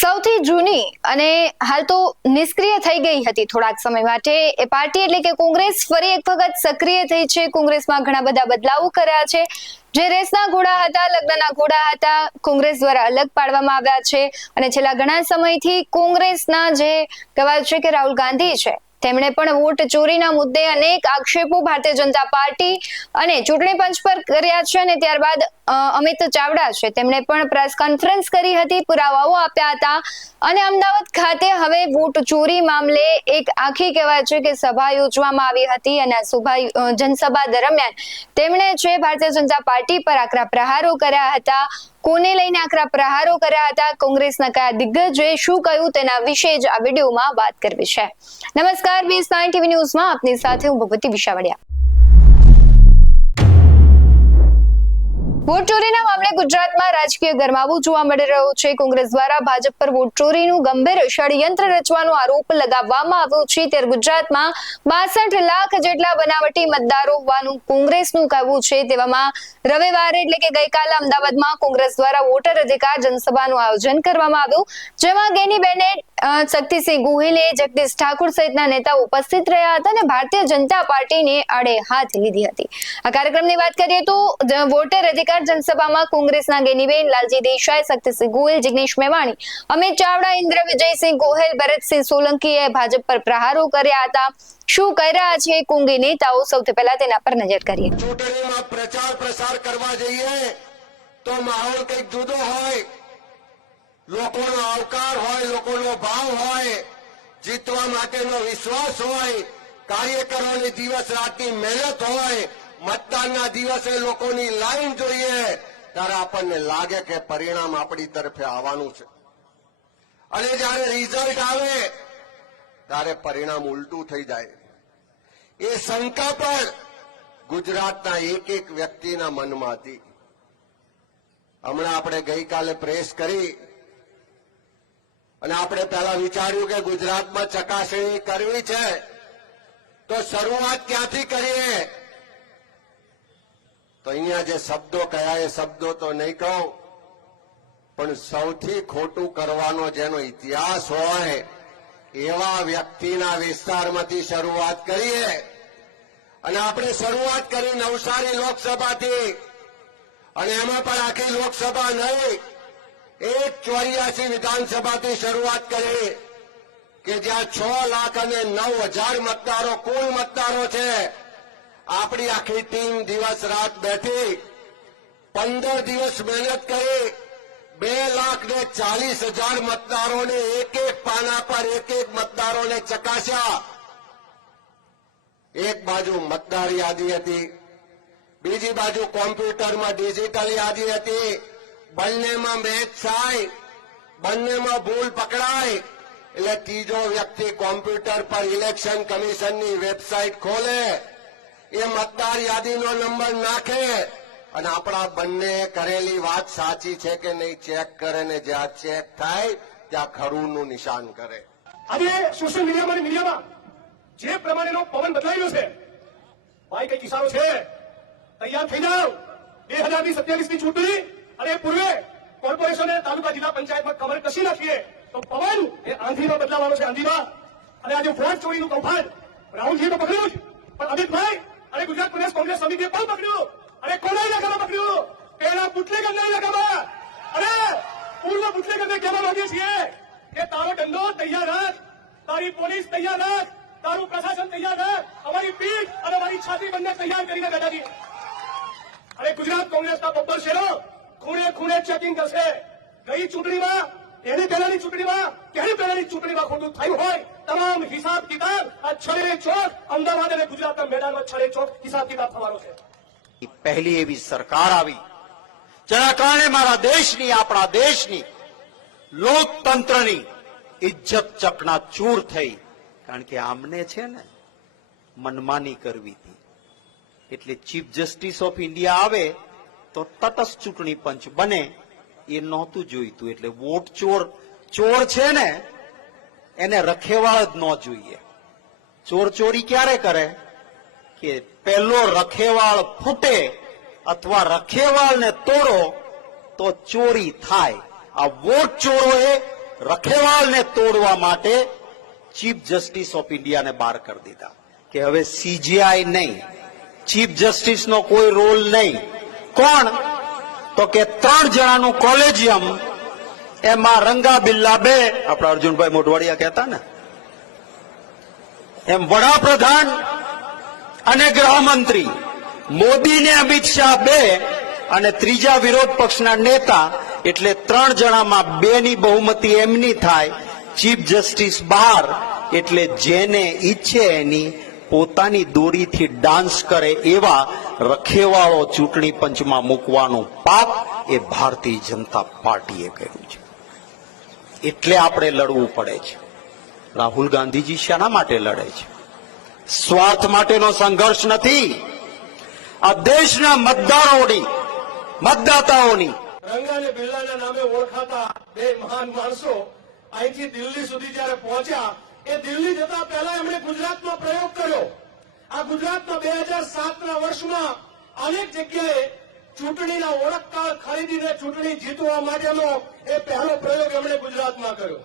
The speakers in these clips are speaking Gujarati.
સૌથી જૂની અને હાલ તો નિષ્ક્રિય થઈ ગઈ હતી થોડાક સમય માટે. એ પાર્ટી એટલે કે કોંગ્રેસ ફરી એક વખત સક્રિય થઈ છે. કોંગ્રેસમાં ઘણા બધા બદલાવો કર્યા છે. જે રેસના ઘોડા હતા, લગ્નના ઘોડા હતા, કોંગ્રેસ દ્વારા અલગ પાડવામાં આવ્યા છે. અને છેલ્લા ઘણા સમયથી કોંગ્રેસના જે કહેવાય છે કે રાહુલ ગાંધી છે તેમણે પણ વોટ ચોરીના મુદ્દે અનેક આક્ષેપો ભારતીય જનતા પાર્ટી અને ચૂંટણી પંચ પર કર્યા છે અને ત્યારબાદ અમિત ચાવડા છે. તેમણે પણ પ્રેસ કોન્ફરન્સ કરી હતી, પુરાવાઓ આપ્યા હતા અને અમદાવાદ ખાતે હવે વોટ ચોરી મામલે એક આખી કહેવાય છે કે સભા યોજવામાં આવી હતી અને આ સભા જનસભા દરમિયાન તેમણે છે ભારતીય જનતા પાર્ટી પર આકરા પ્રહારો કર્યા હતા. કોને લઈને આકરા પ્રહારો કર્યા હતા? કોંગ્રેસના કયા દિગ્ગજે શું કહ્યું? તેના વિશે જ આ વિડીયોમાં વાત કરવી છે. નમસ્કાર બીએસ નાઇન ટીવી ન્યૂઝમાં આપની સાથે હું ભગવતી વિશાવડિયા. વોટ ચોરીના મામલે ગુજરાતમાં રાજકીય ગરમાવો જોવા મળી રહ્યો છે. કોંગ્રેસ દ્વારા ભાજપ પર વોટ ચોરીનું ગંભીર ષડયંત્ર રચવાનો આરોપ લગાવવામાં આવ્યો છે. ત્યારે ગુજરાતમાં બાસઠ લાખ જેટલા બનાવટી મતદારો હોવાનું કોંગ્રેસનું કહેવું છે. તેવામાં રવિવારે એટલે કે ગઈકાલે અમદાવાદમાં કોંગ્રેસ દ્વારા વોટર અધિકાર જનસભાનું આયોજન કરવામાં આવ્યું. જેમાં ગેનીબેને અ, શક્તિસિંહ ગોહિલે જગદીશ ઠાકુર સહિતના નેતાઓ ઉપસ્થિત રહ્યા હતા અને ભારતીય જનતા પાર્ટીને આડે હાથ લીધી હતી. આ કાર્યક્રમની વાત કરીએ તો વોટર અધિકાર જનસભામાં કોંગ્રેસના ગેનીબેન લાલજી દેસાઈ, શક્તિસિંહ ગોહિલ, જિગ્નેશ મેવાણી, અમિત ચાવડા, ઇન્દ્ર વિજયસિંહ ગોહિલ, ભરતસિંહ સોલંકીએ ભાજપ પર પ્રહારો કર્યા હતા. શું કહી રહ્યા છે કુંગી નેતાઓ? સૌથી પહેલા તેના પર નજર કરીએ. ચૂંટણીમાં પ્રચાર પ્રસાર કરવા જઈએ તો માહોલ કંઈક જુદો હોય. લોકોનો આવકાર હોય, લોકોનો ભાવ હોય, જીતવા માટેનો વિશ્વાસ હોય, કાર્યકરોની દિવસ રાતની મહેનત હોય, મતદાનના દિવસે લોકોની લાઈન જોઈએ, ત્યારે આપણને લાગે કે પરિણામ આપણી તરફે આવવાનું છે. અને જ્યારે રિઝલ્ટ આવે, ત્યારે પરિણામ ઉલટું થઈ જાય. એ શંકા પણ ગુજરાતના એક એક વ્યક્તિના મનમાં હતી. હમણાં આપણે ગઈકાલે પ્રેસ કરી અને આપણે પહેલા વિચાર્યું કે ગુજરાતમાં ચકાસણી કરવી છે, તો શરૂઆત ક્યાંથી કરીએ? તો અહીંયા જે શબ્દો કયા એ શબ્દો તો નહીં કહું, પણ સૌથી ખોટું કરવાનો જેનો ઇતિહાસ હોય, એવા વ્યક્તિના વિસ્તારમાંથી શરૂઆત કરીએ. અને આપણે શરૂઆત કરી નવસારી લોકસભાથી, અને એમાં પણ આખી લોકસભા નહીં. એક ચોર્યાસી વિધાનસભાથી શરૂઆત કરી કે જ્યાં છ લાખ અને નવ હજાર મતદારો, કુલ મતદારો છે. આપણી આખી ટીમ દિવસ રાત બેઠી, પંદર દિવસ મહેનત કરી, બે લાખ ને ચાલીસ હજાર મતદારોને એક એક પાના પર એક એક મતદારોને ચકાસ્યા. એક બાજુ મતદાર યાદી હતી, બીજી બાજુ કોમ્પ્યુટરમાં ડિજિટલ યાદી હતી. બંનેમાં મેચ થાય, બંનેમાં ભૂલ પકડાય, એટલે ત્રીજો વ્યક્તિ કોમ્પ્યુટર પર ઇલેક્શન કમિશનની વેબસાઇટ ખોલે, એ મતદાર યાદીનો નંબર નાખે, અને આપણા બંને કરેલી વાત સાચી છે કે નહીં ચેક કરે ને જ્યાં ચેક થાય, ત્યાં ખરૂનું નિશાન કરે. આજે સોશિયલ મીડિયામાં અને મીડિયામાં જે પ્રમાણેનો પવન બદલાયો છે, ભાઈ કઈ કિસાનો છે? તૈયાર થઈ જાઓ. બે હજારની સત્યાવીસની ચૂંટણી અને પૂર્વે કોર્પોરેશન તાલુકા જિલ્લા પંચાયતમાં કમર કસી નાખીએ તો પવન એ આંધીમાં બદલાવાનો છે, આંધીમાં. અને આજે વોટ ચોરીનું કૌભાંડ. રાહુલજીએ તો પકડ્યું જ. પણ અમિતભાઈ અને ગુજરાત પ્રદેશ કોંગ્રેસ સમિતિએ પણ પકડ્યું. અને કોના ઇલાકામાં પકડ્યું. પેલા બુટલેગરના ઇલાકામાં અને પૂર્વ બુટલેગરને કહેવા માંગીએ છીએ કે તારો દંડો તૈયાર રાખ. તારી પોલીસ તૈયાર રાખ. તારું પ્રશાસન તૈયાર રાખ. અમારી પીઠ અને અમારી છાતી બંને તૈયાર કરીને બેઠા છીએ. અને ગુજરાત કોંગ્રેસના બબ્બર શેરો ખૂણે ખૂણે ચેકિંગ કરશે ગઈ ચૂંટણીમાં, એની પહેલાની ચૂંટણીમાં તેની પહેલાની ચૂંટણીમાં ખોટું થયું હોય? તમામ હિસાબ કિતાબ આ છડે ચોક અમદાવાદ અને ગુજરાતના મેદાનમાં છડે ચોક હિસાબ કિતાબ થવાનો છે. પહેલી એવી સરકાર આવી, જેના કારણે મારા દેશની, આપણા દેશની, લોકતંત્રની ઇજ્જત ચકના ચૂર થઈ. કારણ કે આમને છે ને, મનમાની કરવી હતી. એટલે ચીફ જસ્ટિસ ઓફ ઇન્ડિયા આવે તો તટસ્થ ચૂંટણી પંચ બને, એ નહોતું જોઈતું. એટલે વોટ ચોર ચોર છે ને, એને રખેવાળ જ ન જોઈએ. ચોર ચોરી ક્યારે કરે? કે પહેલો રખેવાળ ફૂટે અથવા રખેવાળને તોડો તો ચોરી થાય. આ વોટ ચોરોએ રખેવાળને તોડવા માટે ચીફ જસ્ટિસ ઓફ ઇન્ડિયાને બહાર કરી દીધા. કે હવે સીજીઆઈ નહીં. ચીફ જસ્ટિસનો કોઈ રોલ નહીં. કોણ? તો કે ત્રણ જણાનું કોલેજિયમ, એમાં રંગા બિલ્લા બે. આપણા અર્જુનભાઈ મોઢવાડિયા કહેતા ને? એમ વડાપ્રધાન અને ગૃહમંત્રી. મોદી ને અમિત શાહ બે અને ત્રીજા વિરોધ પક્ષના નેતા. એટલે ત્રણ જણામાં બે ની બહુમતી એમની થાય. ચીફ જસ્ટિસ બહાર. એટલે જેને ઈચ્છે એની પોતાની દોરીથી ડાન્સ કરે એવા રખેવાળો ચૂંટણી પંચમાં મૂકવાનું પાપ એ ભારતીય જનતા પાર્ટીએ કર્યું છે. એટલે આપણે લડવું પડે છે. રાહુલ ગાંધીજી શાના માટે લડે છે. સ્વાર્થ માટેનો સંઘર્ષ નથી. આ દેશના મતદારોની, મતદાતાઓની. નામે ઓળખાતા બે મહાન માણસો અહીંથી દિલ્હી સુધી જયારે પહોંચ્યા, એ દિલ્હી જતા પહેલા એમણે ગુજરાતમાં પ્રયોગ કર્યો. આ ગુજરાતમાં બે હજાર સાતના વર્ષમાં અનેક જગ્યાએ ચૂંટણીના ઓળખકાળ ખરીદીને ચૂંટણી જીતવા માટેનો એ પહેલો પ્રયોગ એમણે ગુજરાતમાં કર્યો.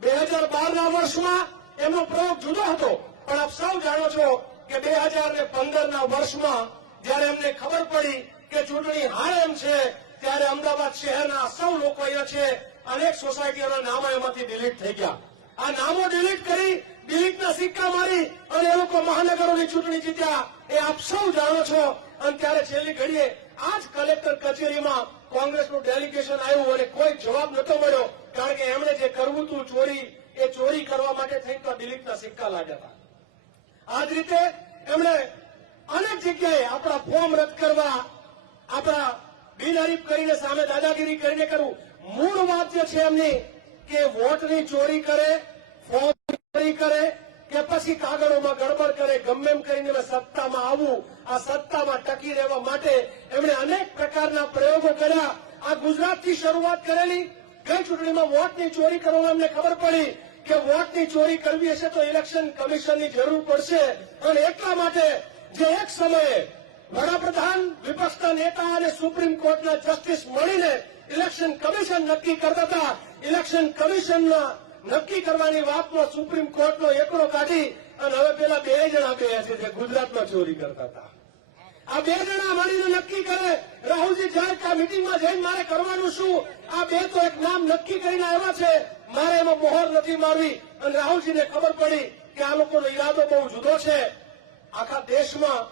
બે હજાર બારના વર્ષમાં એમનો પ્રયોગ જુદો હતો, પણ આપ સૌ જાણો છો કે બે હજાર ને પંદરના વર્ષમાં જ્યારે એમને ખબર પડી કે ચૂંટણી હારે એમ છે, ત્યારે અમદાવાદ શહેરના સૌ લોકો અહીંયા છે, અનેક સોસાયટીઓના નામો એમાંથી ડિલીટ થઈ ગયા. આ નામો ડિલીટ કરી ડિલીટના સિક્કા મારી અને એ લોકો મહાનગરોની ચૂંટણી જીત્યા. એ આપ સૌ જાણો છો. અને ત્યારે છેલ્લી ઘડીએ આ જ કલેક્ટર કચેરીમાં કોંગ્રેસનું ડેલિગેશન આવ્યું અને કોઈ જવાબ નતો મળ્યો. કારણ કે એમણે જે કરવું હતું ચોરી, એ ચોરી કરવા માટે થઈ તો ડિલીટના સિક્કા લાગ્યા હતા. આ જ રીતે એમણે અનેક જગ્યાએ આપણા ફોર્મ રદ કરવા, આપણા બિનહરીફ કરીને સામે દાદાગીરી કરીને કરવું મૂળ વાત જે છે એમની કે વોટની ચોરી કરે ફોર્મ ચોરી કરે, કે પછી કાગળોમાં ગડબડ કરે, ગમે એમ કરીને સત્તામાં આવવું આ સત્તામાં ટકી રહેવા માટે એમણે અનેક પ્રકારના પ્રયોગો કર્યા. આ ગુજરાતથી શરૂઆત કરેલી. ગઈ ચૂંટણીમાં વોટની ચોરી કરવામાં એમને ખબર પડી કે વોટની ચોરી કરવી હશે તો ઇલેક્શન કમિશનની જરૂર પડશે. અને એટલા માટે જે એક સમયે વડાપ્રધાન, વિપક્ષના નેતા અને સુપ્રીમ કોર્ટના જસ્ટિસ મળીને ઇલેક્શન કમિશન નક્કી કરતા હતા ઇલેક્શન કમિશનના નક્કી કરવાની વાતમાં સુપ્રીમ કોર્ટનો એકડો કાઢી અને હવે પેલા બે જણા બે છે જે ગુજરાતમાં ચોરી કરતા હતા. આ બે જણા મળીને નક્કી કરે, રાહુલજી કે આ મિટિંગમાં જઈને મારે કરવાનું શું? આ બે તો એક નામ નક્કી કરીને આવ્યા છે, મારે એમાં મોહર નથી મારવી. અને રાહુલજીને ખબર પડી કે આ લોકોનો ઈરાદો બહુ જુદો છે. આખા દેશમાં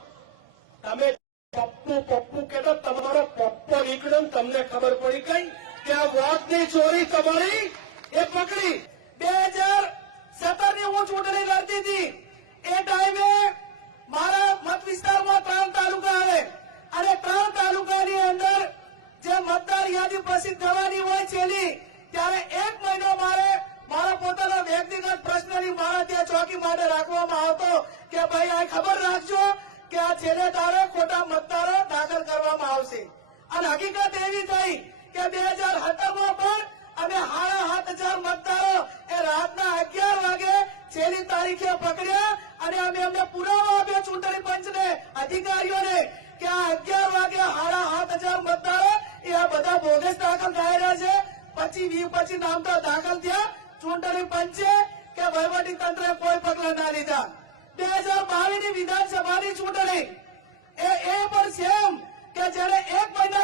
તમે પપ્પુ પપ્પુ કહેતા, તમારો પપ્પો નીકળ્યો તમને ખબર પડી કઈ? કે આ વોટની ચોરી તમારી? એ પકડી. બે હજાર સત્તરની હું ચૂંટણી લડતી હતી. એ ટાઈમે મારા મત વિસ્તારમાં ત્રણ તાલુકા આવે. અને ત્રણ તાલુકાની અંદર જે મતદાર યાદી પ્રસિદ્ધ થવાની હોય છેલ્લી, ત્યારે એક મહિનો મારે મારા પોતાના વ્યક્તિગત પ્રશ્નની મારા ત્યાં ચોકી માટે રાખવામાં આવતો કે ભાઈ, આ ખબર રાખજો કે આ છેલ્લે તારે ખોટા મતદારો દાખલ કરવામાં આવશે. અને હકીકત એવી થઈ કે બે હજાર સત્તરમાં પણ અમે સાડા સાત હજાર મતદારો એ રાતના અગિયાર વાગે છેલ્લી તારીખે પકડ્યા અને અમે અમને પુરાવા આપ્યા ચૂંટણી પંચને, અધિકારીઓને કે આ અગિયાર વાગે સાડા સાત હજાર મતદારો એ આ બધા બોગસ દાખલ થયેલા છે. પછી વી પછી નામ તો દાખલ થયા. ચૂંટણી પંચે કે વહીવટી તંત્રે કોઈ પગલા ના લીધા. બે હજાર બાવીસની વિધાનસભાની ચૂંટણી. એ એ પણ સેમ કે જયારે એક મહિના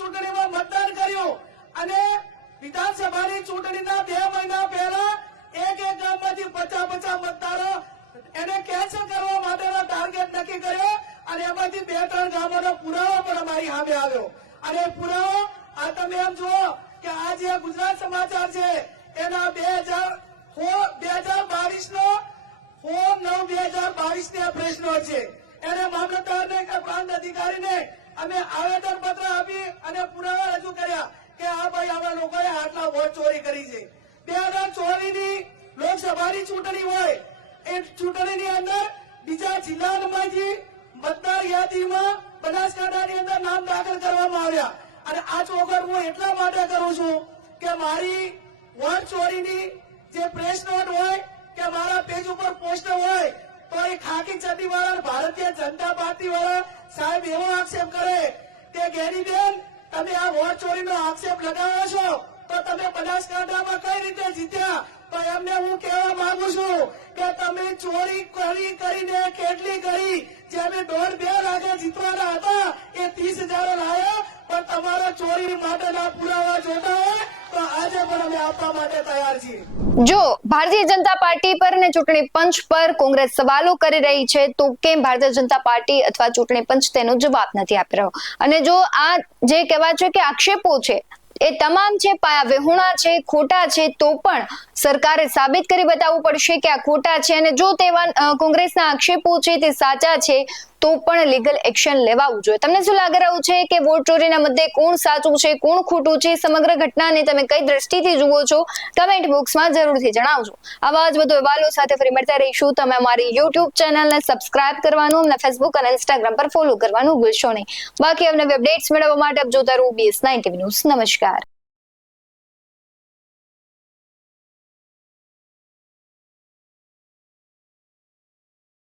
ચૂંટણીમાં મતદાન કર્યું. અને વિધાનસભાની ચૂંટણીના બે મહિના પહેલા એક એક ગામમાંથી પચાસ પચાસ મતદારો એને કેન્સલ કરવા માટેનો ટાર્ગેટ નક્કી કર્યો અને એમાંથી બે ત્રણ ગામોનો પુરાવો પણ અમારી સામે આવ્યો. અને પુરાવો, આ તમે એમ જુઓ કે આ જે ગુજરાત સમાચાર છે, એના બે હજાર બે હજાર બાવીસ નો ફોર નવ, બે હજાર બાવીસ ને પ્રશ્નો છે. એને મામલતદારને કે પ્રાંત અધિકારીને અમે આવેદન પત્ર આપી અને પુરાવા રજૂ કર્યા કે આ ભાઈ આવા લોકોએ આટલા વોટ ચોરી કરી છે. બે હજાર ચોવીસની લોકસભાની ચૂંટણી હોય, એ ચૂંટણીની અંદર બીજા જિલ્લામાંથી મતદાર યાદીમાં બનાસકાંઠાની અંદર નામ દાખલ કરવામાં આવ્યા. અને આ ચોખર હું એટલા માટે કરું છું કે મારી વોટ ચોરીની જે પ્રેસ નોટ હોય કે મારા પેજ ઉપર પોસ્ટ હોય, તો એ ખાકી ચડ્ડી વાળા ભારતીય જનતા પાર્ટી વાળા સાહેબ, એવો આક્ષેપ કરે કે ગેરીબેન તમે આ વોટ ચોરીનો આક્ષેપ લગાવો છો? તો તમે બનાસકાંઠામાં કઈ રીતે જીત્યા? તો એમને હું કહેવા માંગુ છું કે તમે ચોરી કરી કરીને કેટલી કરી? જે અમે દોઢ બે લાખે જીતવાના હતા, એ ત્રીસ હજાર લાયા, પણ તમારા ચોરી માટેના પુરાવા જોતા હોય જો ભારતીય જનતા પાર્ટી પર ને ચૂંટણી પંચ પર કોંગ્રેસ સવાલો કરી રહી છે, તો કેમ ભારતીય જનતા પાર્ટી અથવા ચૂંટણી પંચ તેનો જવાબ નથી આપી રહ્યો? અને જો આ જે કહેવાય છે કે આક્ષેપો છે, એ તમામ છે, પાયા વિહુણા છે, ખોટા છે, તો પણ સરકારે સાબિત કરી બતાવવું પડશે કે આ ખોટા છે. અને જો તેવા કોંગ્રેસના આક્ષેપો છે, તે સાચા છે તો પણ લીગલ એક્શન લેવાવું જોઈએ. તમને શું લાગી રહ્યું છે કે વોટ ચોરીના મુદ્દે કોણ સાચું છે, કોણ ખોટું છે, સમગ્ર ઘટનાને તમે કઈ દ્રષ્ટિથી જુઓ છો કમેન્ટ બોક્સમાં જરૂરથી જણાવજો. આવા જ વધુ અહેવાલો સાથે ફરી મળતા રહીશું. તમે અમારી યુટ્યુબ ચેનલને સબસ્ક્રાઇબ કરવાનું, અમને ફેસબુક અને ઇન્સ્ટાગ્રામ પર ફોલો કરવાનું ભૂલશો નહીં. બાકી અમને અપડેટ્સ મેળવવા માટે આપ જોતા રહો બીએસ નાઇન ન્યૂઝ નમસ્કાર.